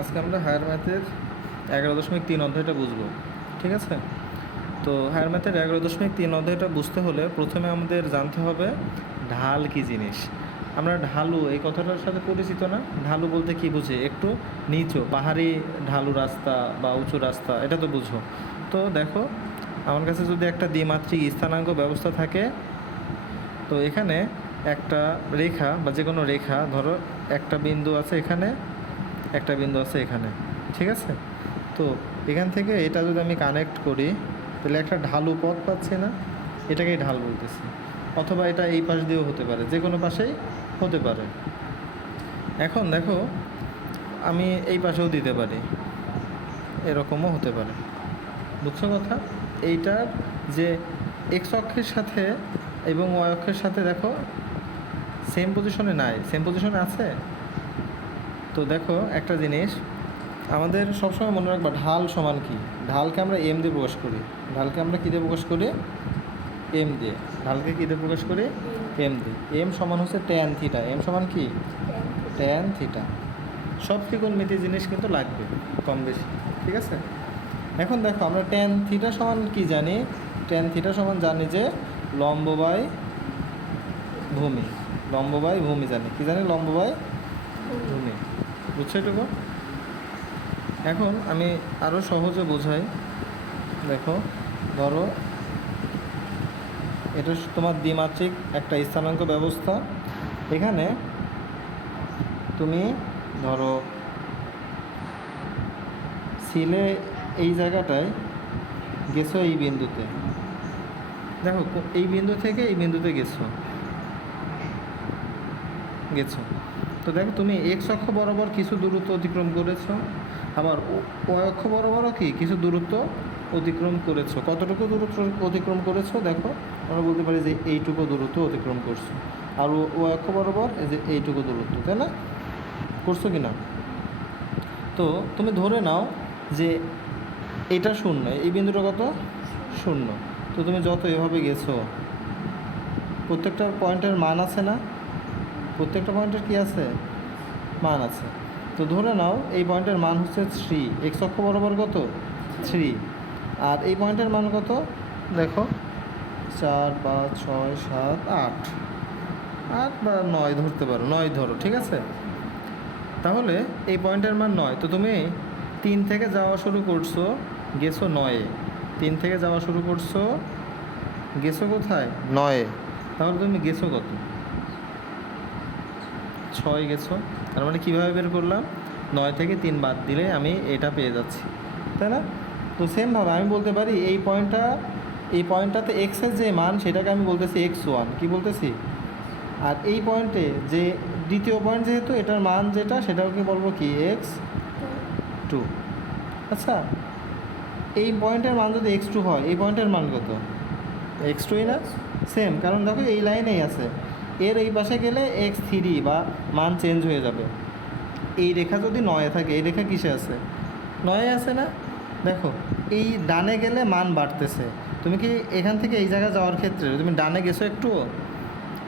আজকে আমরা হায়ার ম্যাথের 11.3 অধ্যায়টা বুঝবো। ঠিক আছে? তো হায়ার ম্যাথের 11.3 অধ্যায়টা বুঝতে হলে প্রথমে আমাদের জানতে হবে ঢাল কী জিনিস। আমরা ঢালু এই কথাটার সাথে পরিচিত না? ঢালু বলতে কী বুঝি? একটু নিচু পাহাড়ি ঢালু রাস্তা বা উঁচু রাস্তা, এটা তো বুঝো। তো দেখো, আমার কাছে যদি একটা দ্বিমাত্রিক স্থানাঙ্ক ব্যবস্থা থাকে, তো এখানে একটা রেখা বা যে কোনো রেখা, ধরো একটা বিন্দু আছে এখানে, একটা বিন্দু আছে এখানে, ঠিক আছে? তো এখান থেকে এটা যদি আমি কানেক্ট করি, তাহলে একটা ঢালু পথ পাচ্ছি না? এটাকেই ঢাল বলতেছি। অথবা এটা এই পাশ দিয়েও হতে পারে, যে কোনো পাশেই হতে পারে। এখন দেখো, আমি এই পাশেও দিতে পারি, এরকমও হতে পারে। বুঝছো কথা? এইটার যে এক্স অক্ষের সাথে এবং ওয়াই অক্ষের সাথে দেখো সেম পজিশনে নাই, সেম পজিশনে আছে। তো দেখো একটা জিনিস আমাদের সবসময় মনে রাখবা, ঢাল সমান কি? ঢালকে আমরা এম দিয়ে প্রকাশ করি। ঢালকে আমরা কী দিয়ে প্রকাশ করি? এম দিয়ে। ঢালকে কী দিয়ে প্রকাশ করি? এম দিয়ে। এম সমান হচ্ছে ট্যান থিটা। এম সমান কি? Tan theta. সব ত্রিকোণমিতি জিনিস কিন্তু লাগবে কম বেশি, ঠিক আছে? এখন দেখো, আমরা ট্যান থিটা সমান কি জানি? ট্যান থিটা সমান জানি যে লম্ব বাই ভূমি। লম্ব বাই ভূমি জানি। কি জানি? লম্ব বাই ভূমি। বুঝছো এটুকু? এখন আমি আরও সহজে বোঝাই। দেখো, ধরো এটা তোমার দ্বিমাত্রিক একটা স্থানাঙ্ক ব্যবস্থা। এখানে তুমি ধরো ছিলে এই জায়গাটায়, গেছো এই বিন্দুতে। দেখো, এই বিন্দু থেকে এই বিন্দুতে গেছো। তো দেখো, তুমি এক্স অক্ষ বরাবর কিছু দূরত্ব অতিক্রম করেছো, আবার ওয়াই অক্ষ বরাবরও কিছু দূরত্ব অতিক্রম করেছো। কতটুকু দূরত্ব অতিক্রম করেছো? দেখো, আমরা বলতে পারি যে এইটুকু দূরত্ব অতিক্রম করছো। আর ওয়াই অক্ষ বরাবর এই যে এইটুকু দূরত্ব, তাই না? করছো কি না? তো তুমি ধরে নাও যে এটা শূন্য, এই বিন্দুটা কত? শূন্য। তো তুমি যত এভাবে গেছো, প্রত্যেকটা পয়েন্টের মান আছে না? প্রত্যেকটা পয়েন্টের কী আছে? মান আছে। তো ধরে নাও এই পয়েন্টের মান হচ্ছে 3, এক্স অক্ষ বরাবর কত? 3। আর এই পয়েন্টের মান কত? দেখো, 4, 5, 6, 7, 8, 8 বা 9 ধরতে পারো, 9 ধরো, ঠিক আছে? তাহলে এই পয়েন্টের মান 9। তো তুমি 3 থেকে যাওয়া শুরু করছো, গেছো 9-এ। 3 থেকে যাওয়া শুরু করছো, গেছো কোথায়? 9-এ। তাহলে তুমি গেছো কত? 6 গেছো। তার মানে কীভাবে বের করলাম? 9 থেকে 3 বাদ দিলে আমি এটা পেয়ে যাচ্ছি, তাই না? তো সেমভাবে আমি বলতে পারি এই পয়েন্টটাতে এক্সের যে মান, সেটাকে আমি বলতেছি x1। কি বলতেছি? আর এই পয়েন্টে যে দ্বিতীয় পয়েন্ট, যেহেতু এটার মান যেটা, সেটাকে বলবো কি? x2। আচ্ছা, এই পয়েন্টের মান যদি x2 হয়, এই পয়েন্টের মান কত? x2ই না? সেম, কারণ দেখো এই লাইনেই আছে। এর এই পাশে গেলে x3 বা মান চেঞ্জ হয়ে যাবে। এই রেখা যদি 9-এ থাকে, এই রেখা কিসে আছে? 9-এ আছে না? দেখো, এই ডানে গেলে মান বাড়তেছে। তুমি কি এখান থেকে এই জায়গায় যাওয়ার ক্ষেত্রে তুমি ডানে গেছো একটু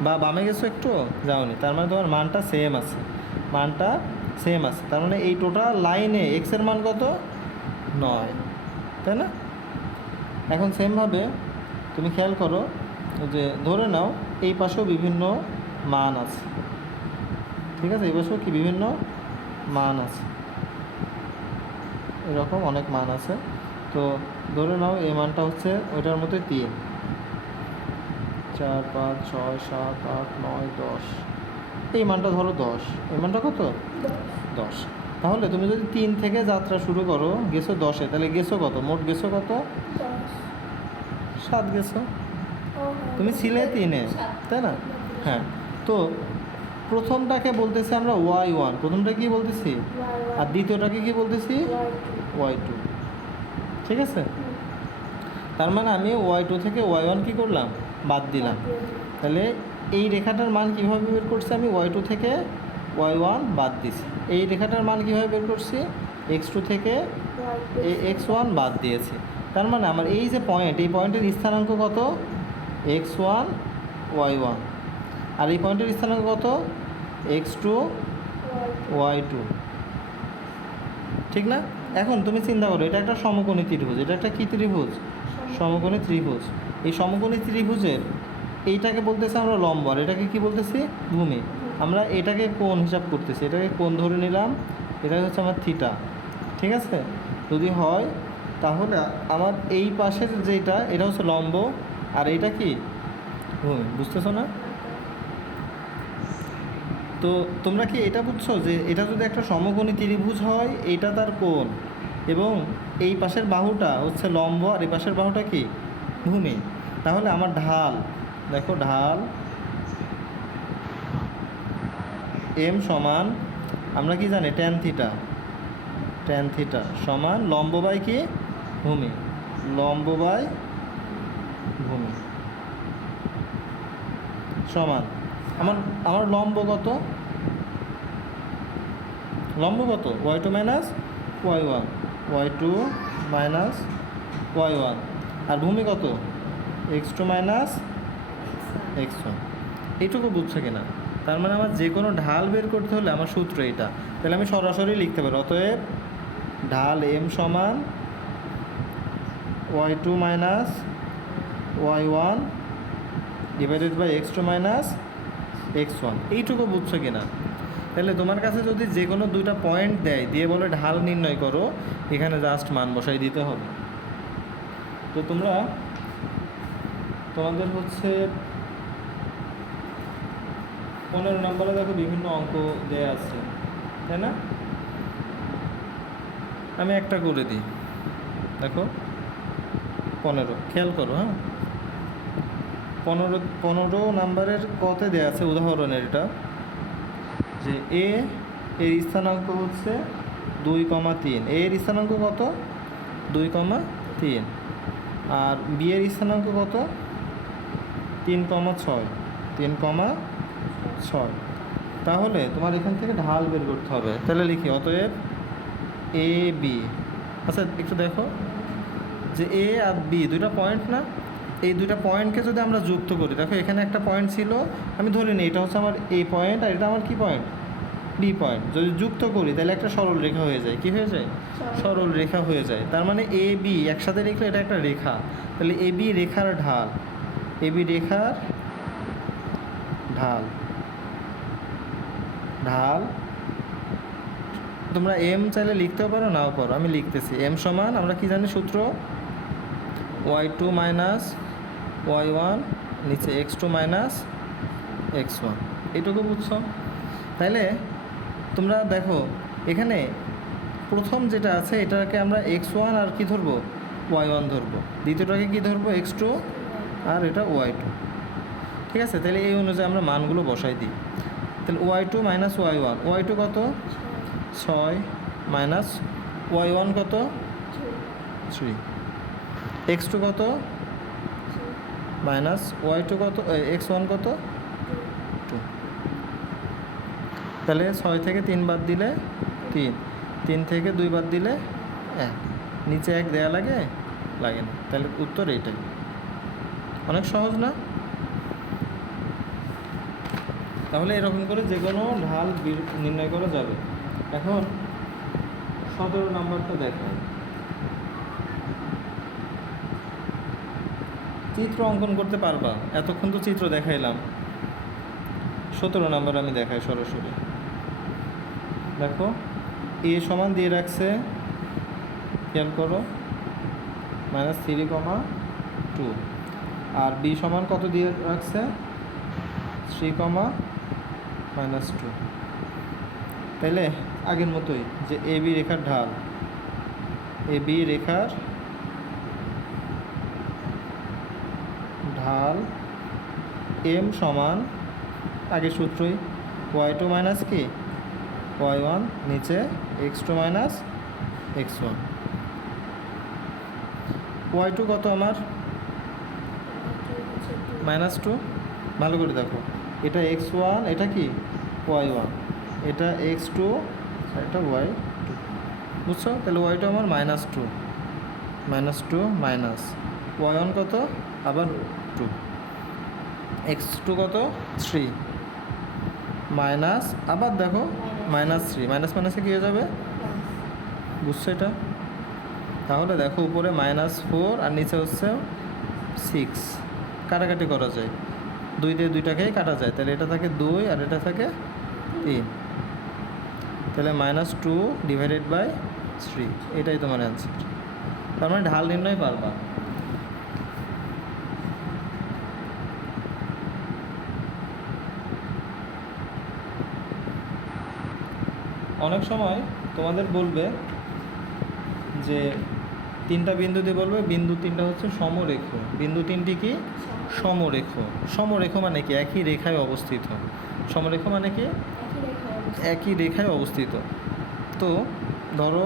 বা বামে গেছো একটু? যাওনি। তার মানে তোমার মানটা সেম আছে। মানটা সেম আছে, তার মানে এই টোটাল লাইনে এক্সের মান কত? 9, তাই না? এখন সেমভাবে তুমি খেয়াল করো যে ধরে নাও এই পাশেও বিভিন্ন মান আছে, ঠিক আছে? এই পাশেও কি বিভিন্ন মান আছে, এরকম অনেক মান আছে। তো ধরে নাও এই মানটা হচ্ছে ওইটার মধ্যে 3, 4, 5, 6, 7, 8, 9, 10। এই মানটা ধরো 10। এই মানটা কত? 10। তাহলে তুমি যদি 3 থেকে যাত্রা শুরু করো, গেছো 10-এ, তাহলে গেছো কত? মোট গেছো কত? 7 গেছো। তুমি ছিলে 3-এ, তাই না? হ্যাঁ। তো প্রথমটাকে বলতেছি আমরা y1, প্রথমটা কি বলতেছি? আর দ্বিতীয়টাকে কি বলতেছি? y2, ঠিক আছে? তার মানে আমি y2 থেকে y1 কি করলাম? বাদ দিলাম। তাহলে এই রেখাটার মান কীভাবে বের করছি? আমি y2 থেকে y1 বাদ দিছি। এই রেখাটার মান কীভাবে বের করছি? x2 থেকে x1 বাদ দিয়েছি। তার মানে আমার এই যে পয়েন্ট, এই পয়েন্টের স্থানাঙ্ক কত? x1, y1। আর এই পয়েন্টের স্থানাঙ্ক কত? x2, y2। ঠিক না? এখন তুমি চিন্তা করো, এটা একটা সমকোণী ত্রিভুজ, এটা একটা কী ত্রিভুজ? সমকোণী ত্রিভুজ। এই সমকোণী ত্রিভুজের এইটাকে বলতেছে আমরা লম্ব, আর এটাকে কি বলতেছি? ভূমি। আমরা এটাকে কোণ হিসাব করতেছি, এটাকে কোণ ধরে নিলাম, এটা হচ্ছে আমার থিটা। ঠিক আছে? যদি হয় তাহলে আমার এই পাশের যেটা এটা হচ্ছে লম্ব, আর এইটা কি? ভূমি। বুঝতেছো না? তো তোমরা কি এটা বুঝছো যে এটা যদি একটা সমকোণী ত্রিভুজ হয়, এইটা তার কোণ, এবং এই পাশের বাহুটা হচ্ছে লম্ব, আর এই পাশের বাহুটা কি? ভূমি। তাহলে আমার ঢাল, দেখো ঢাল এম সমান, আমরা কি জানি? Tan theta. ট্যান থিটা সমান লম্ব বাই কি? ভূমি। লম্ব বাই ভূমি সমান আমার আমার লম্ব কত? লম্ব কত? y2 minus y1, y2 minus y1। আর ভূমি কত? x2 minus x1। এইটুকু বুঝছো কিনা? তার মানে আমার যে কোনো ঢাল বের করতে হলে আমার সূত্র এটা। তাহলে আমি সরাসরি লিখতে পারি, অতএব ঢাল m সমান y2 minus y1 divided by x2 minus x1। এইটুকু বুঝছো কিনা? তাহলে তোমার কাছে যদি যে কোনো দুইটা পয়েন্ট দেয়, দিয়ে বলে ঢাল নির্ণয় করো, এখানে জাস্ট মান বসাই দিতে হবে। তো তোমাদের হচ্ছে 15 নম্বরে দেখো বিভিন্ন অঙ্ক দেয়া আছে, তাই না? আমি একটা করে দিই, দেখো 15, খেয়াল করো। হ্যাঁ, 15 নাম্বারের কতে দেয়া আছে উদাহরণের এটা, যে এর স্থানাঙ্ক হচ্ছে 2,3। এর স্থানাঙ্ক কত? 2,3। আর বি এর স্থানাঙ্ক কত? 3,6। 3,6। তাহলে তোমার এখান থেকে ঢাল বের করতে হবে। তাহলে লিখি, অতএব এ বি। আচ্ছা একটু দেখো যে এ আর বি দুইটা পয়েন্ট না, এই দুইটা পয়েন্টকে যদি আমরা যুক্ত করি, দেখো এখানে একটা পয়েন্ট ছিল, আমি ধরে নিই এটা হচ্ছে আমার এ পয়েন্ট, আর এটা আমার কি পয়েন্ট? B point. যদি যুক্ত করি তাহলে একটা সরল রেখা হয়ে যায়। কি হয়ে যায়? সরল রেখা হয়ে যায়। তার মানে এ বি একসাথে লিখলে এটা একটা রেখা। তাহলে এ বি রেখার ঢাল, এ বি রেখার ঢাল, ঢাল তোমরা এম চাইলে লিখতেও পারো, নাও পারো, আমি লিখতেছি। এম সমান আমরা কি জানি সূত্র? y2 মাইনাস y1 নিচে x2 মাইনাস x1। এইটুকু বুঝছো? তাইলে তোমরা দেখো এখানে প্রথম যেটা আছে এটাকে আমরা x1 আর কি ধরবো? y1 ধরবো। দ্বিতীয়টাকে কি ধরবো? x2, আর এটা y2। ঠিক আছে? তাহলে এই অনুযায়ী আমরা মানগুলো বসাই দিই। তাহলে y2 মাইনাস y1, y2 কত? 6 মাইনাস y1 কত? 3। x2 কত? মাইনাস y2 কত? x1 কত? 2। তাহলে 6 থেকে 3 বাদ দিলে 3, 3 থেকে 2 বাদ দিলে 1, নিচে 1 দেয়া লাগে? লাগে না। তাহলে উত্তর এইটাই। অনেক সহজ না? তাহলে এরকম করে যে কোনো ঢাল নির্ণয় করা যাবে। এখন 17 নাম্বারটা দেখো, চিত্র অঙ্কন করতে পারবা? এতক্ষণ তো চিত্র দেখাইলাম। 17 নাম্বার আমি দেখাই সরাসরি। দেখো এ সমান দিয়ে রাখছে, খেয়াল করো, -3,2। আর বি সমান কত দিয়ে রাখছে? 3, -2। তাইলে আগের মতোই যে এ বি রেখার ঢাল, এ বি রেখার ঢাল এম সমান আগের সূত্রই y2 মাইনাস কি? y1 নিচে x2 মাইনাস x1। y2 কত আমার? -2। ভালো করে দেখো, এটা x1, এটা কি? y1, এটা x2, এটা y2। বুঝছো? তাহলে y2 আমার -2, -2 মাইনাস y1 কত? আবার 2, x2 কত? 3 মাইনাস, আবার দেখো -3, মাইনাস মাইনাসে কী হয়ে যাবে? বুঝছো এটা? তাহলে দেখো উপরে -4 আর নিচে হচ্ছে 6, কাটাকাটি করা যায়, 2 দিয়ে 2টাকেই কাটা যায়, তাহলে এটা থাকে 2 আর এটা থাকে 3, তাহলে -2 ডিভাইডেড বাই 3, এটাই তোমার অ্যান্সার। তার মানে ঢাল নির্ণয় পারবা। অনেক সময় তোমাদের বলবে যে 3টা বিন্দু দিয়ে বলবে বিন্দু 3টা হচ্ছে সমরেখ, বিন্দু 3টি কি সমরেখ। সমরেখ মানে কি? একই রেখায় অবস্থিত। সমরেখ মানে কি? একই রেখায় অবস্থিত। তো ধরো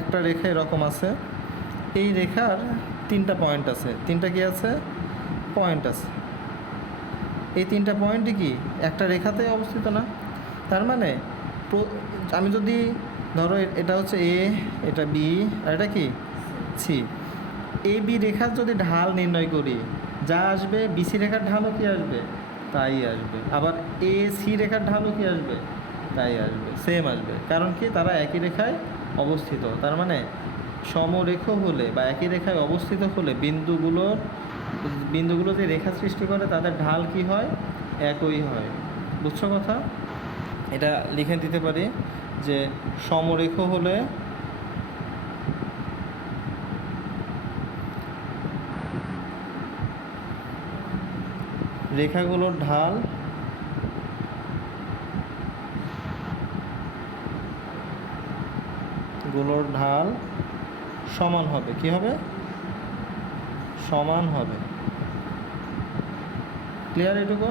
একটা রেখা এরকম আছে, এই রেখার 3টা পয়েন্ট আছে, 3টা কি আছে? পয়েন্ট আছে। এই 3টা পয়েন্টই কি একটা রেখাতে অবস্থিত না? তার মানে আমি যদি ধরো এটা হচ্ছে এ, এটা বি, আর এটা কি সি, এ বি রেখার যদি ঢাল নির্ণয় করি, যা আসবে বিসি রেখার ঢালও কি আসবে? তাই আসবে। আবার এ সি রেখার ঢালও কি আসবে? তাই আসবে, সেম আসবে। কারণ কি? তারা একই রেখায় অবস্থিত। তার মানে সমরেখ হলে বা একই রেখায় অবস্থিত হলে বিন্দুগুলো যে রেখা সৃষ্টি করে তাদের ঢাল কি হয়? একই হয়। বুঝছো কথা? এটা লিখে দিতে পারি যে সমরেখ হলে রেখাগুলোর ঢাল সমান হবে। কি হবে? সমান হবে। ক্লিয়ার এটুকু?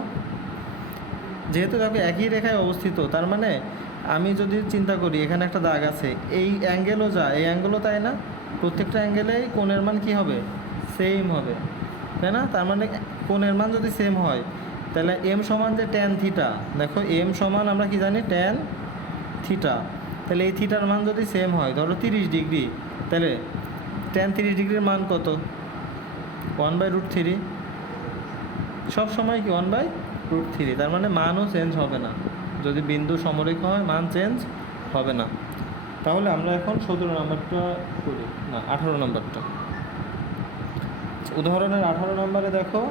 যেহেতু দেখো একই রেখায় অবস্থিত, তার মানে আমি যদি চিন্তা করি এখানে একটা দাগ আছে, এই অ্যাঙ্গেলও যা, এই অ্যাঙ্গেলও তাই না? প্রত্যেকটা অ্যাঙ্গেলেই কোণের মান কি হবে? সেম হবে, তাই না? তার মানে কোণের মান যদি সেম হয়, তাহলে এম সমান যে ট্যান থিটা, দেখো এম সমান আমরা কি জানি? Tan theta. তাহলে এই থিটার মান যদি সেম হয়, ধরো 30 ডিগ্রি, তাহলে ট্যান 30 ডিগ্রির মান কত? 1/√3। সব সময় কি 1/√3। তার মানে মানও চেঞ্জ হবে না। যদি বিন্দু সমরেখ হয় মান চেঞ্জ হবে না। তাহলে আমরা এখন 17 নম্বরটা করি, না 18 নম্বরটা। উদাহরণের 18 নম্বরে দেখো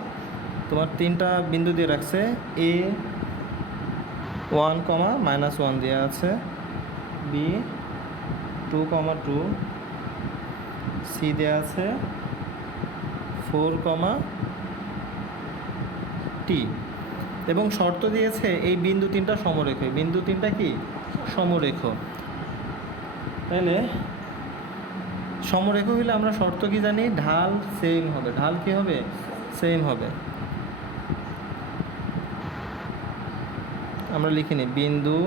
তোমার 3টা বিন্দু দিয়ে রাখছে, এ 1, -1 দেওয়া আছে, বি 2, 2, সি দেওয়া আছে 4, টি, এবং শর্ত দিয়েছে এই বিন্দু 3টা সমরেখ। বিন্দু 3টা কি সমরেখ? তাহলে সমরেখ হইলে আমরা শর্ত কি জানি? ঢাল সেম হবে। ঢাল কি হবে? সেম হবে। আমরা লিখে নিই, বিন্দু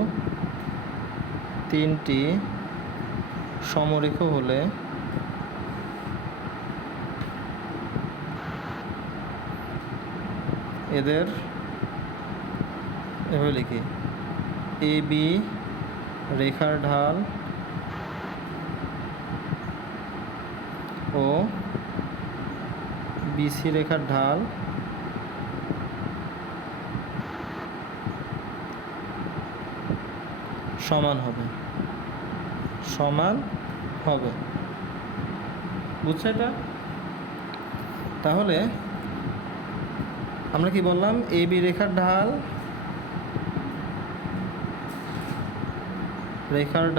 3টি সমরেখ হলে এদের এভাবে লিখি, এ বি রেখার ঢাল ও বিসি রেখার ঢাল সমান হবে। বুঝছো এটা? তাহলে আমরা কি বললাম? এ বি রেখার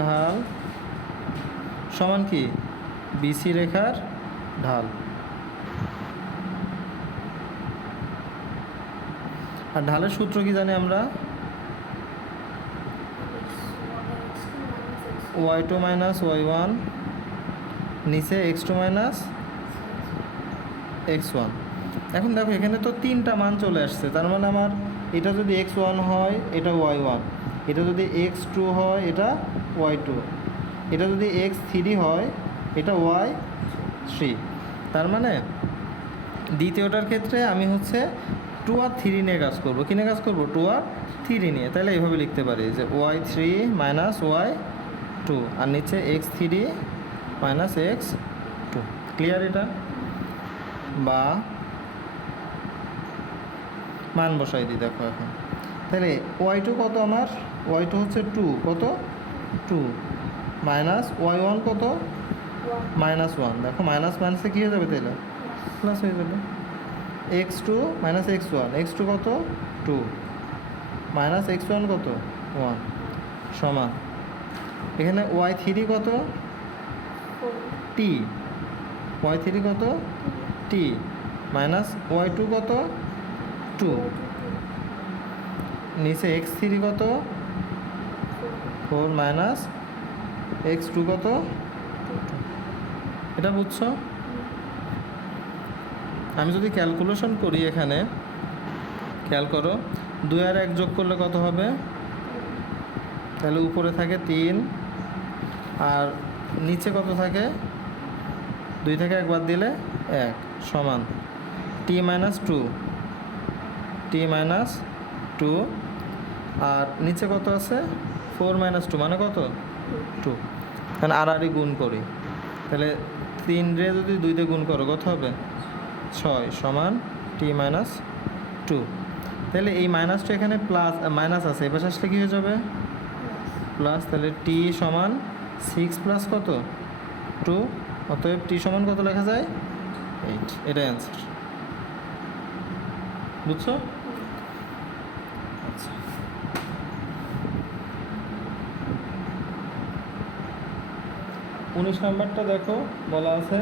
ঢাল সমান কি? বিসি রেখার ঢাল। আর ঢালের সূত্র কি জানি আমরা? y2 - y1 নিচে x2 - x1। এখন দেখো এখানে তো 3টা মান চলে আসছে, তার মানে আমার এটা যদি x1 হয় এটা y1, এটা যদি x2 হয় এটা y2, এটা যদি x3 হয় এটা y3। তার মানে দ্বিতীয়টার ক্ষেত্রে আমি হচ্ছে 2 আর 3 নিয়ে কাজ করব। কি নিয়ে কাজ করব? 2 আর 3 নিয়ে। তাহলে এইভাবে লিখতে পারি যে y3 - y2 আর নিচে x3 - x2। ক্লিয়ার এটা? বা মান বসাই দিই। দেখো এখন তাহলে y2 কত? আমার y2 হচ্ছে 2, কত? টু মাইনাস ওয়াই ওয়ান কত মাইনাস ওয়ান। দেখো মাইনাস মাইনাসে কী হয়ে যাবে তাহলে প্লাস হয়ে যাবে। X two minus X one, X two কত টু মাইনাস এক্স ওয়ান কত ওয়ান সমান এখানে ওয়াই থ্রি কত টি, ওয়াই থ্রি কত টি মাইনাস ওয়াই টু কত টু, নিচে এক্স থ্রি কত ফোর মাইনাস এক্স টু কত, এটা বুঝছো? আমি যদি ক্যালকুলেশন করি এখানে খেয়াল করো, 2 আর 1 যোগ করলে কত হবে? তাহলে উপরে থাকে 3 আর নিচে কত থাকে? 2 থেকে 1 বাদ দিলে 1 সমান টি মাইনাস টু, টি মাইনাস টু আর নিচে কত আছে 4 মাইনাস টু মানে কত 2। তাহলে আর গুণ করি, তাহলে 3 রে যদি 2 দিয়ে গুণ করো কত হবে 6 সমান টি মাইনাস টু। তাহলে এই মাইনাসটা এখানে প্লাস মাইনাস আছে, এবার আসলে কী হয়ে যাবে প্লাস। তাহলে টি সমান 6 প্লাস কত 2, অতএব টি সমান কত লেখা যায় 8। এটাই অ্যান্সার, বুঝছো? আচ্ছা 19 নাম্বারটা দেখো, বলা আছে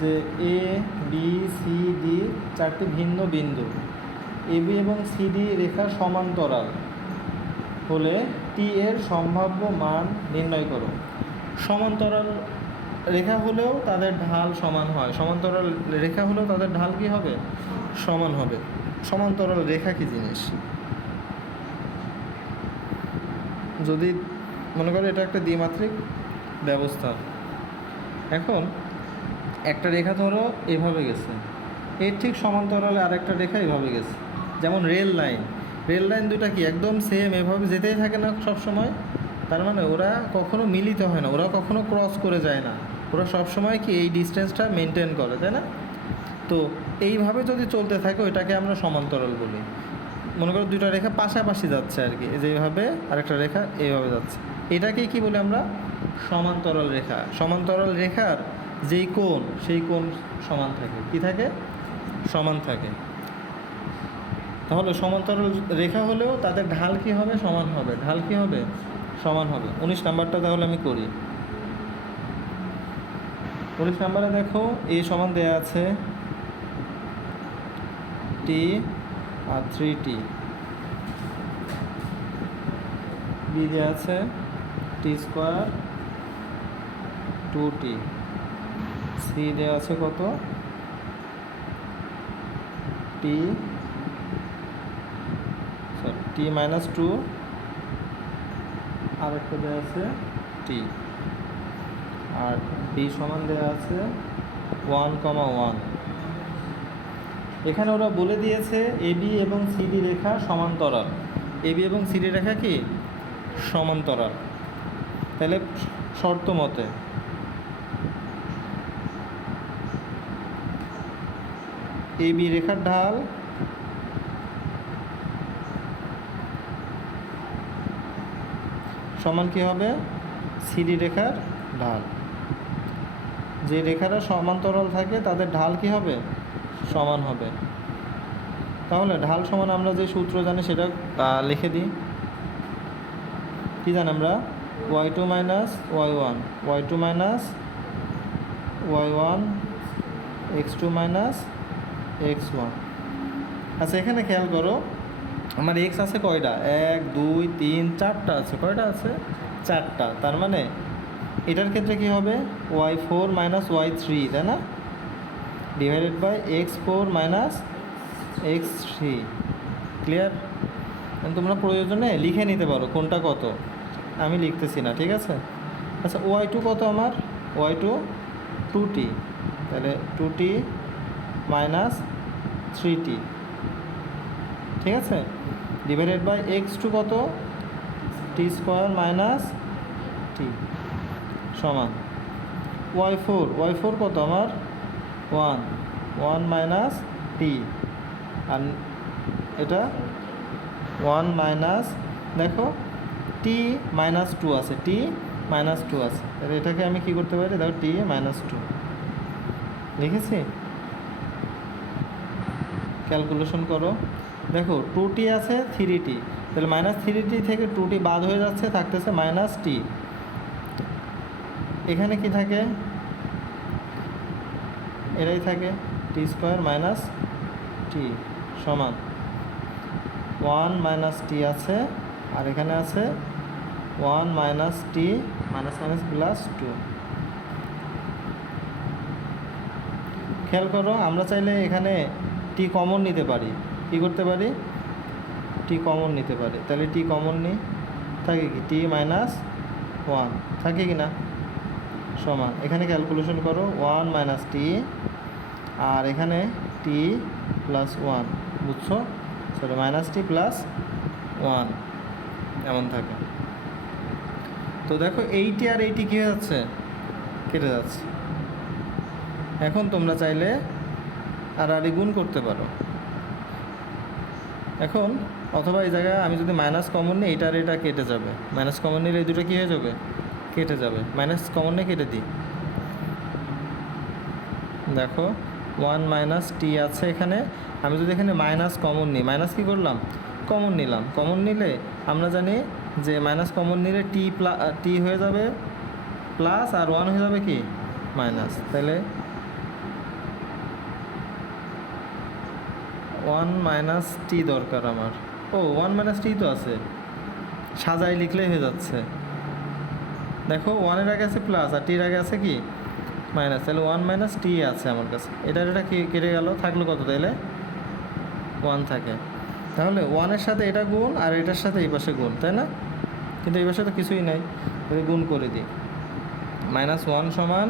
যে এ বি সি ডি চারটি ভিন্ন বিন্দু, এ বি এবং সি ডি রেখার সমান্তরাল হলে টি এর সম্ভাব্য মান নির্ণয় করো। সমান্তরাল রেখা হলেও তাদের ঢাল সমান হয়, সমান্তরাল রেখা হলেও তাদের ঢাল কি হবে সমান হবে। সমান্তরাল রেখা কি জিনিস? যদি মনে করো এটা একটা দ্বিমাত্রিক ব্যবস্থা, এখন একটা রেখা ধরো এভাবে গেছে, এর ঠিক সমান্তরালে আরেকটা রেখা এভাবে গেছে। যেমন রেল লাইন, রেল লাইন দুটা কি একদম সেম এভাবে যেতেই থাকে না সব সময়, তার মানে ওরা কখনো মিলিত হয় না, ওরা কখনো ক্রস করে যায় না, ওরা সব সময় কি এই ডিস্টেন্সটা মেনটেন করে, তাই না? তো এইভাবে যদি চলতে থাকে ওইটাকে আমরা সমান্তরাল বলি। মনে করো দুইটা রেখা পাশাপাশি যাচ্ছে আর কি, যেভাবে আরেকটা রেখা এইভাবে যাচ্ছে, এটাকেই কি বলি আমরা সমান্তরাল রেখা। সমান্তরাল রেখার যেই কোণ সেই কোণ সমান থাকে, কি থাকে সমান থাকে। তাহলে সমান্তরাল রেখা হলেও তাদের ঢাল কি হবে সমান হবে, ঢাল কি হবে সমান হবে। 19 নাম্বারটা তাহলে আমি করি। 19 নাম্বারে দেখো এ সমান দেয়া আছে টি আর 3t, বি দেওয়া আছে টি স্কোয়ার 2t, সি দেওয়া আছে কত টি টি মাইনাস টু, আর একটা দেওয়া আছে টি, আর ডি সমান দেওয়া আছে 1,1। এখানে ওরা বলে দিয়েছে এবি এবং সিডি রেখা সমান্তরাল, এবি এবং সিডি রেখা কি সমান্তরাল। তাহলে শর্ত মতে এবি রেখার ঢাল সমান কি হবে সিডি রেখার ঢাল। যে রেখাটা সমান্তরাল থাকে তাদের ঢাল কি হবে সমান হবে। তাহলে ঢাল সমান আমরা যে সূত্র জানি সেটা লিখে দিই। কি জানি আমরা y2 minus y1, y2 minus y1 x2 minus x1। আচ্ছা এখানে খেয়াল করো আমার এক্স আছে কয়টা 1 2 3 4টা আছে, কয়টা আছে 4টা। তার মানে এটার ক্ষেত্রে কি হবে y4 মাইনাস y3, তাই না, divided by x4 minus x3। Clear? তোমরা প্রয়োজনে লিখে নিতে পারো কোনটা কত, আমি লিখতেছি না, ঠিক আছে। আচ্ছা y2 কত আমার y2 2t, তাহলে 2t মাইনাস 3t, ঠিক আছে, ডিভাইডেড বাই x2 কত t স্কোয়ার মাইনাস t সমান y4 কত আমার 1 মাইনাস t, আর এটা 1 মাইনাস দেখো টি মাইনাস টু আছে, টি মাইনাস টু আছে, তাহলে এটাকে আমি কী করতে পারি, দেখো টি মাইনাস টু লিখেছি। ক্যালকুলেশন করো, দেখো টু টি আছে, থ্রি টি, তাহলে মাইনাস থ্রি টি থেকে টু টি বাদ হয়ে যাচ্ছে, থাকতেছে মাইনাস টি। এখানে কি থাকে, এটাই থাকে, টি স্কোয়ার মাইনাস টি সমান ওয়ান মাইনাস টি আছে, আর এখানে আছে ওয়ান মাইনাস টি মাইনাস মাইনাস প্লাস টু। খেয়াল করো, আমরা চাইলে এখানে টি কমন নিতে পারি, কী করতে পারি, টি কমন নিতে পারি, তাহলে টি কমন নিই, থাকে কি টি মাইনাস ওয়ান, থাকে কি না, সমান এখানে ক্যালকুলেশন করো ওয়ান মাইনাস টি, আর এখানে টি প্লাস ওয়ান, বুঝছো, সরি মাইনাস টি প্লাস ওয়ান এমন থাকে। তো দেখো এইটি আর এইটি কী হয়ে যাচ্ছে, কেটে যাচ্ছে। এখন তোমরা চাইলে আর গুণ করতে পারো এখন, অথবা এই জায়গায় আমি যদি মাইনাস কমন নিই, এইটা আর এটা কেটে যাবে, মাইনাস কমন নিলে এই দুটো কী হয়ে যাবে, কেটে যাবে, মাইনাস কমন নিয়ে কেটে দিই। দেখো ওয়ান মাইনাস টি আছে এখানে, আমি যদি এখানে মাইনাস কমন নিই, মাইনাস কী করলাম, কমন নিলাম, কমন নিলে আমরা জানি যে মাইনাস কমন নিলে টি হয়ে যাবে প্লাস, আর ওয়ান হয়ে যাবে কি মাইনাস, তাহলে ওয়ান মাইনাস টি দরকার আমার, ও ওয়ান মাইনাস টি তো আছে, সাজাই লিখলেই হয়ে যাচ্ছে। দেখো ওয়ানের আগে আছে প্লাস, আর টির আগে আছে কি মাইনাস, তাহলে ওয়ান মাইনাস টি আছে আমার কাছে, এটা কি কেটে গেল, থাকলো কত, তাহলে ওয়ান থাকে। তাহলে ওয়ানের সাথে এটা গুণ, আর এটার সাথে এই পাশে গুণ, তাই না, কিন্তু এই পাশে তো কিছুই নাই, তাহলে গুণ করে দিই, মাইনাস ওয়ান সমান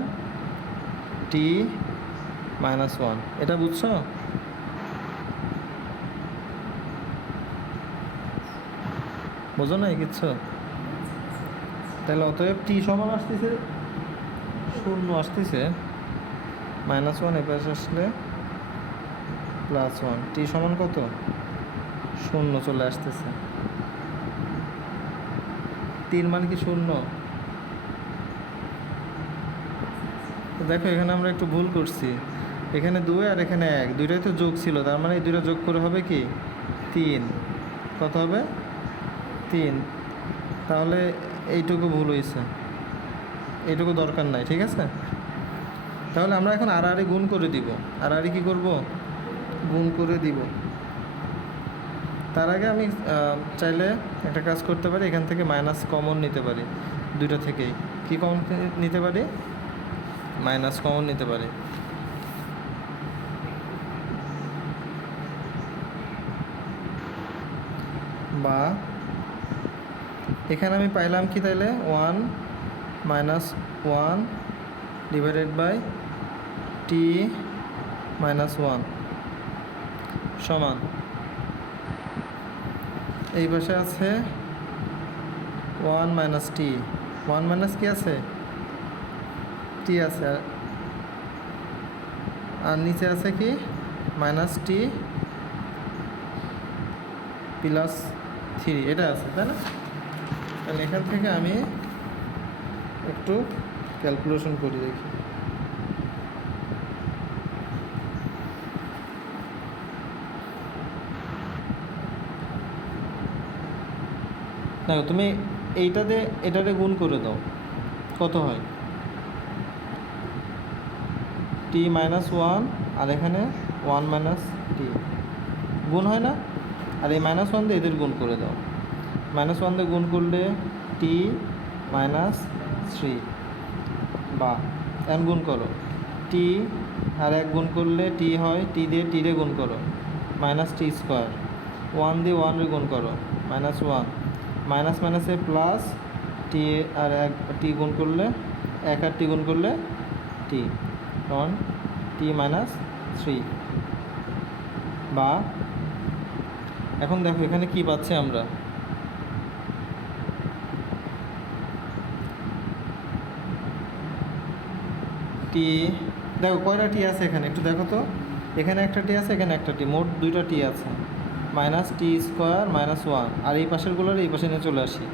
টি মাইনাস ওয়ান, এটা বুঝছো, বোঝো নাই কিচ্ছু, তাহলে অতএব টি সমান আসতেছে শূন্য, আসতেছে মাইনাস ওয়ান, এ পাশে আসলে প্লাস ওয়ান, টি সমান কত, শূন্য চলে আসতেছে, তিন মান কি শূন্য। দেখো এখানে আমরা একটু ভুল করছি, এখানে দুই আর এখানে এক, দুইটাই তো যোগ ছিল, তার মানে এই দুইটা যোগ করে হবে কি তিন, কত হবে তিন, তাহলে এইটুকু ভুল হয়েছে, এইটুকু দরকার নাই, ঠিক আছে। তাহলে আমরা এখন আর গুণ করে দিব, আর কী করব, গুণ করে দিব। তার আগে আমি চাইলে একটা কাজ করতে পারি, এখান থেকে মাইনাস কমন নিতে পারি, দুইটা থেকেই কী কমন নিতে পারি, মাইনাস কমন নিতে পারি। বা এখানে আমি পাইলাম কি, তাইলে one minus one divided by T minus one সমান, এই পাশে আছে one minus T, one minus কি আছে, টি আছে, আর নিচে আছে কি মাইনাস টি প্লাস থ্রি, এটা আছে, তাই না। তাহলে এখান থেকে আমি একটু ক্যালকুলেশন করি, দেখি দেখো তুমি এইটাতে এটাতে গুণ করে দাও, কত হয়, টি মাইনাস ওয়ান, আর এখানে ওয়ান মাইনাস টি গুণ হয় না, আর এই মাইনাস ওয়ান দিয়ে এদের গুণ করে দাও, মাইনাস ওয়ান দিয়ে গুণ করলে টি মাইনাস থ্রি, বা এন গুণ করো, টি আর এক গুণ করলে টি হয়, টি দিয়ে টি রে গুণ করো মাইনাস টি স্কোয়ার, ওয়ান দিয়ে ওয়ান রে গুণ করো মাইনাস ওয়ান, মাইনাস মাইনাসে প্লাস, টি আর এক টি গুণ করলে, এক আর টি গুণ করলে টি, তখন টি মাইনাস থ্রি। বা এখন দেখো এখানে কি পাচ্ছি আমরা, টি, দেখো কয়টা টি আছে এখানে একটু দেখো তো, এখানে একটা টি আছে, এখানে একটা টি, মোট দুইটা টি আছে, মাইনাস টি স্কোয়ার মাইনাস ওয়ান, আর এই পাশেরগুলোর এই পাশে নিয়ে চলে আসি,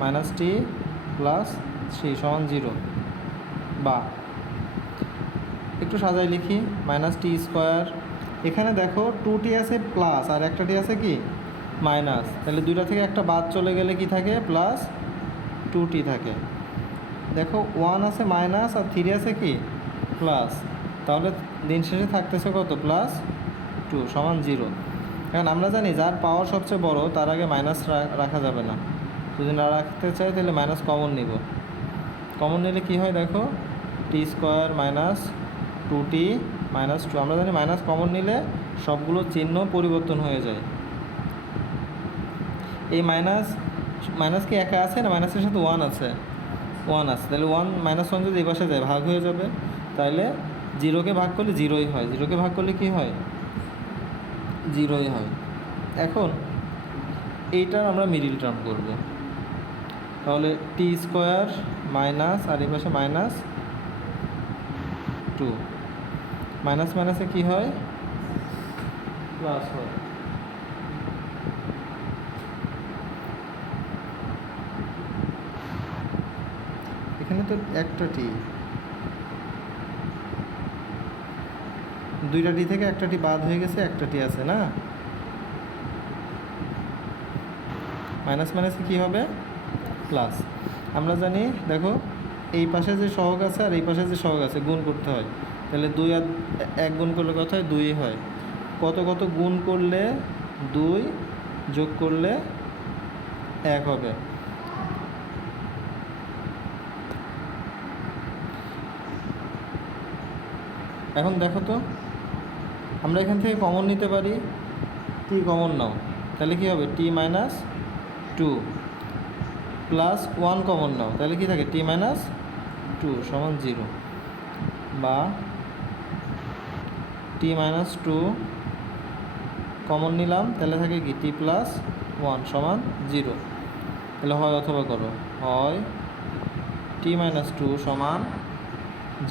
মাইনাস টি প্লাস থ্রি সমান 0, বা একটু সাজাই লিখি মাইনাস টি স্কোয়ার, এখানে দেখো 2t আছে প্লাস আর একটা টি আছে কি মাইনাস, তাহলে দুইটা থেকে একটা বাদ চলে গেলে কি থাকে প্লাস 2t থাকে। দেখো 1 আছে মাইনাস আর 3 আছে কি প্লাস, তাহলে দিন শেষে থাকতেছে কত প্লাস 2 সমান 0। এখন আমরা জানি যার পাওয়ার সবচেয়ে বড় তার আগে মাইনাস রাখা যাবে না, যদি না রাখতে চাই তাহলে মাইনাস কমন নিব। কমন নিলে কি হয় দেখো টি স্কোয়ার মাইনাস 2t মাইনাস 2, আমরা জানি মাইনাস কমন নিলে সবগুলো চিহ্ন পরিবর্তন হয়ে যায়। এই মাইনাস কি একা আছে না মাইনাসের সাথে 1 আছে, 1 আছে, তাহলে 1 -1 যদি এই পাশে যায় ভাগ হয়ে যাবে, তাহলে 0কে ভাগ করলে 0ই হয়, 0কে ভাগ করলে কি হয় 0ই হয়। এখন এইটার আমরা মিডিল টার্ম করব, তাহলে টি স্কোয়ার মাইনাস আর এই পাশে মাইনাস 2, মাইনাস মাইনাসে কি হয় প্লাস হয়। এখানে তো একটা টি, দুইটা টি থেকে একটা টি বাদ হয়ে গেছে, একটা টি আছে না, মাইনাস মাইনাসে কী হবে প্লাস। আমরা জানি দেখো এই পাশে যে সহগ আছে আর এই পাশে যে সহগ আছে গুণ করতে হয়, তাহলে 2 আর 1 গুণ করলে কত হয় 2ই হয়। কত কত গুণ করলে 2, যোগ করলে 1 হবে। এখন দেখো তো আমরা এখান থেকে কমন নিতে পারি, টি কমন নাও, তাহলে কি হবে টি মাইনাস 2 প্লাস 1 কমন নাও, তাহলে কি থাকে টি মাইনাস 2 সমান 0, বা টি মাইনাস 2 কমন নিলাম, তাহলে থাকে কি টি প্লাস 1 সমান 0। তাহলে হয় অথবা করো, হয় টি মাইনাস 2 সমান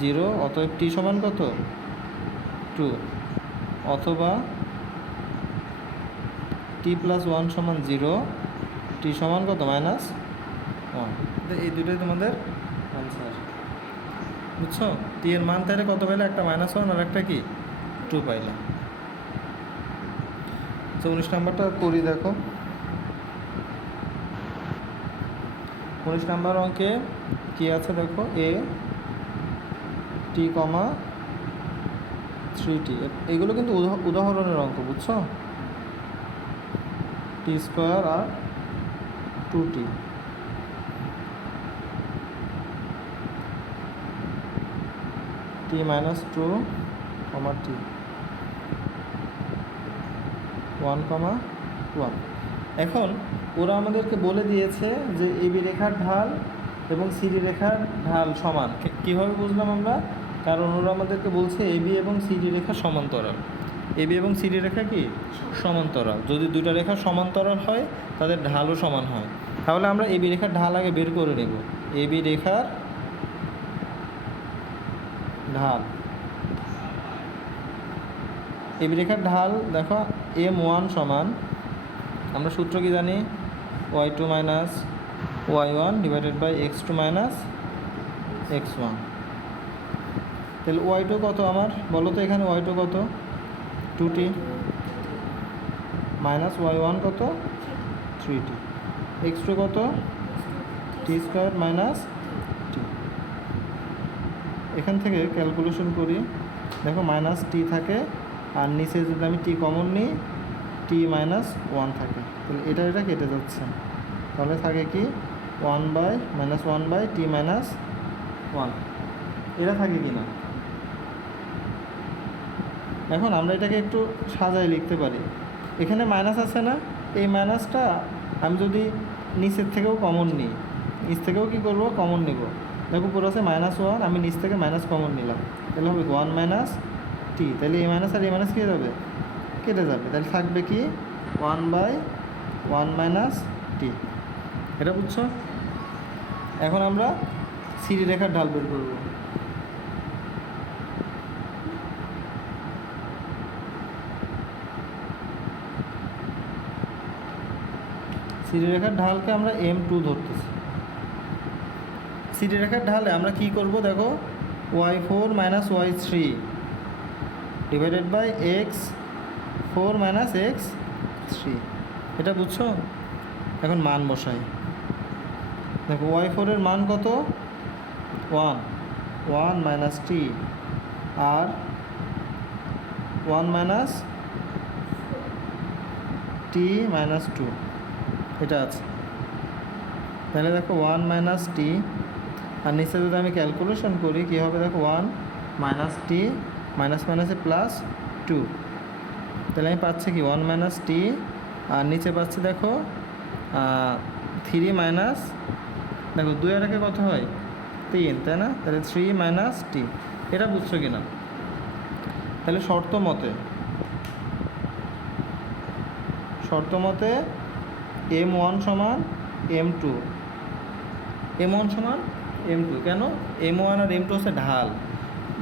0, অতএব টি সমান কত 2, অথবা টি প্লাস 1 সমান 0, টি সমান কত মাইনাস 1। এই দুটোই তোমাদের আনসার, বুঝছো? টি এর মান তাহলে কত পাইলে, একটা -1 আর একটা কি 2 পাইলাম। তো 19 নাম্বারটা করি, দেখো 19 নাম্বার অঙ্কে কি আছে দেখো, এ টি কমা 3t, এগুলো কিন্তু উদাহরণের অঙ্ক, বুঝছো? টি স্কোয়ার আর 2t, টি মাইনাস 2 কমা টি 1 কমা 1। এখন ওরা আমাদেরকে বলে দিয়েছে যে এবি রেখার ঢাল এবং সিডি রেখার ঢাল সমান। কীভাবে বুঝলাম আমরা? কারণ ওরা আমাদেরকে বলছে এবি এবং সিডি রেখা সমান্তরাল। এবি এবং সিডি রেখা কি সমান্তরাল, যদি দুটো রেখা সমান্তরাল হয় তাদের ঢালও সমান হয়। তাহলে আমরা এবি রেখার ঢাল আগে বের করে নেব। এবি রেখার ঢাল, এবি রেখার ঢাল দেখো m1 সমান, আমরা সূত্র কি জানি, y2 minus y1 divided by x2 minus x1। তাহলে y2 কত আমার বলো তো, এখানে y2 কত 2t, মাইনাস y1 কত 3t, x2 কত t স্কোয়ার মাইনাস t। এখান থেকে ক্যালকুলেশন করি, দেখো মাইনাস t থাকে আর নিচে যদি আমি t কমন নিই t মাইনাস 1 থাকে, তাহলে এটা কেটে যাচ্ছে, তাহলে থাকে কি 1 বাই t মাইনাস 1, এটা থাকে কি না। এখন আমরা এটাকে একটু সাজায় লিখতে পারি, এখানে মাইনাস আছে না, এই মাইনাসটা আমি যদি নিচের থেকেও কমন নিই, নিচ থেকেও কী করবো কমন নিব, দেখো পুরো আছে -1, আমি নিচ থেকে মাইনাস কমন নিলাম, তাহলে হবে 1 মাইনাস টি, তাহলে এই মাইনাস আর এই মাইনাস কী যাবে কেটে যাবে, তাহলে থাকবে কি 1 বাই 1 মাইনাস টি। এটা বুঝছো? এখন আমরা সিডি রেখার ঢাল বের করব। সিডি রেখার ঢালকে আমরা m2 ধরতেছি, সিডি রেখার ঢালে আমরা কি করব দেখো, y4 minus y3 divided by x4 minus x3, এটা বুঝছো? এখন মান বসাই। দেখো y4 এর মান কত, 1 মাইনাস t আর 1 মাইনাস t মাইনাস 2, এটা আছে। তাহলে দেখো 1 মাইনাস টি, আর নিচে যদি আমি ক্যালকুলেশন করি কী হবে দেখো, 1 মাইনাস টি মাইনাস মাইনাসে প্লাস 2, তাহলে আমি পাচ্ছি কি 1 মাইনাস টি, আর নিচে পাচ্ছি দেখো 3 মাইনাস, দেখো 2 আর একে কত হয় 3, তাই না? তাহলে 3 মাইনাস টি, এটা বুঝছো কি না? তাহলে শর্ত মতে m1 সমান m2, m1 সমান m2, কেন? m1 আর m2 হচ্ছে ঢাল,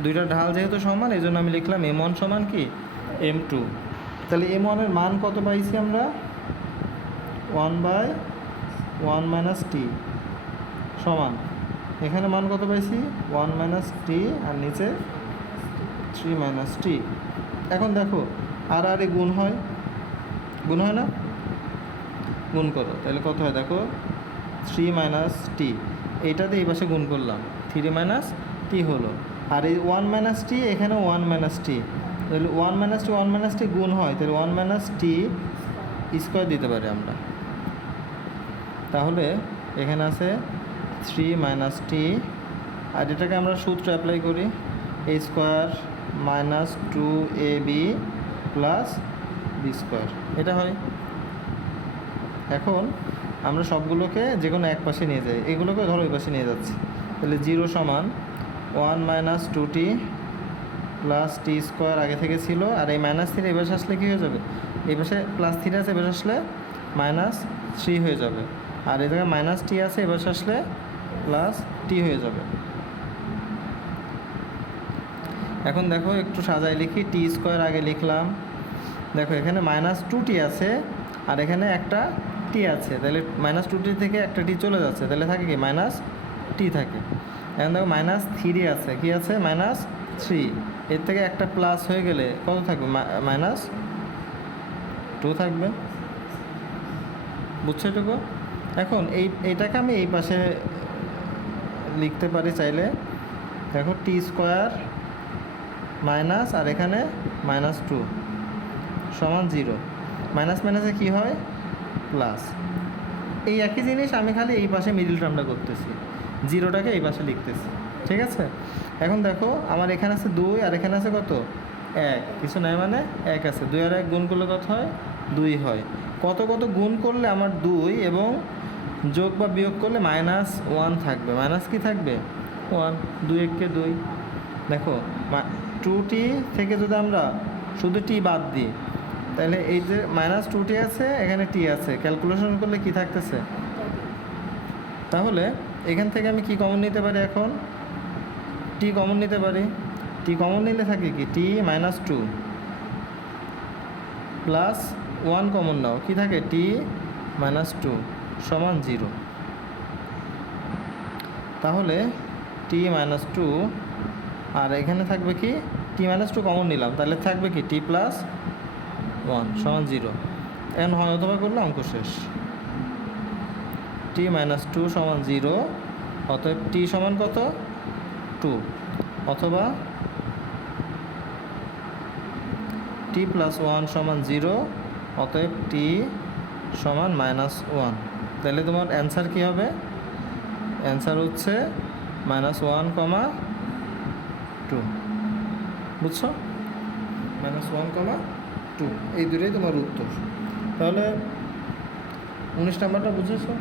দুইটা ঢাল যেহেতু সমান এই জন্য আমি লিখলাম m1 সমান কি m2। তাহলে m1 এর মান কত পাইছি আমরা, 1/1 মাইনাস টি সমান, এখানে মান কত পাইছি 1 মাইনাস টি, আর নিচে 3 মাইনাস টি। এখন দেখো আর এ গুণ হয় না, গুণ করো, তাহলে কত হয় দেখো 3 মাইনাস টি, এইটাতে এই পাশে গুণ করলাম, 3 মাইনাস টি হলো, আর এই 1 মাইনাস টি এখানে 1 মাইনাস টি, তাহলে 1 মাইনাস টি গুণ হয়, তাহলে 1 মাইনাস টি স্কোয়ার দিতে পারি আমরা। তাহলে এখানে আছে 3 মাইনাস টি, আর এটাকে আমরা সূত্র অ্যাপ্লাই করি, a square minus 2ab plus B square, এটা হয়। এখন আমরা সবগুলোকে যে কোনো এক পাশে নিয়ে যাই, এগুলোকে ধরো ওই পাশে নিয়ে যাচ্ছি, তাহলে 0 সমান 1 মাইনাস 2t প্লাস টি স্কোয়ার আগে থেকে ছিল, আর এই মাইনাস 3 এই পাশে আসলে কী হয়ে যাবে, এই পাশে প্লাস 3 আছে, এবার আসলে মাইনাস 3 হয়ে যাবে, আর এই জায়গায় মাইনাস টি আছে, এবার আসলে প্লাস টি হয়ে যাবে। এখন দেখো একটু সাজাই লিখি, টি স্কোয়ার আগে লিখলাম, দেখো এখানে মাইনাস 2t আছে আর এখানে একটা টি আছে, তাহলে মাইনাস 2t থেকে একটা টি চলে যাচ্ছে, তাহলে থাকে কি মাইনাস টি থাকে। এখন দেখো মাইনাস 3 আছে, কি আছে মাইনাস 3, এর থেকে একটা প্লাস হয়ে গেলে কত থাকবে মাইনাস 2 থাকবে, বুঝছো এটুকু? এখন এইটাকে আমি এই পাশে লিখতে পারি চাইলে, দেখো টি স্কোয়ার মাইনাস আর এখানে মাইনাস 2 সমান 0, মাইনাস মাইনাসে কী হয় প্লাস, এই একই জিনিস আমি খালি এই পাশে মিডিল টার্মটা করতেছি, 0টাকে এই পাশে লিখতেছি, ঠিক আছে? এখন দেখো আমার এখানে আছে 2 আর এখানে আছে কত 1, কিছু নাই মানে 1 আছে, 2 আর 1 গুণ করলে কত হয় 2 হয়, কত গুণ করলে আমার 2 এবং যোগ বা বিয়োগ করলে মাইনাস 1 থাকবে, মাইনাস কি থাকবে 1, 2 1কে 2, দেখো 2t থেকে যদি আমরা শুধু টি বাদ দিই, তাহলে এই যে মাইনাস 2t আছে এখানে টি আছে, ক্যালকুলেশন করলে কি থাকতেছে, তাহলে এখান থেকে আমি কি কমন নিতে পারি, এখন টি কমন নিতে পারি, টি কমন নিলে থাকে কি টি মাইনাস 2 প্লাস 1 কমন নাও, কি থাকে টি মাইনাস 2 সমান 0, তাহলে টি মাইনাস 2 আর এখানে থাকবে কি টি মাইনাস 2 কমন নিলাম, তাহলে থাকবে কি টি প্লাস 1 সমান 0, এখন হয় অথবা করলে অঙ্ক শেষ। টি মাইনাস 2 সমান 0, অতএব টি সমান কত 2, অথবা টি প্লাস 1 সমান 0, অতএব টি সমান মাইনাস 1, তাহলে তোমার অ্যান্সার কী হবে, অ্যান্সার হচ্ছে -1,2, বুঝছো? -1,2, এই দুটোই তোমার উত্তর। তাহলে 19 নাম্বারটা বুঝেছো?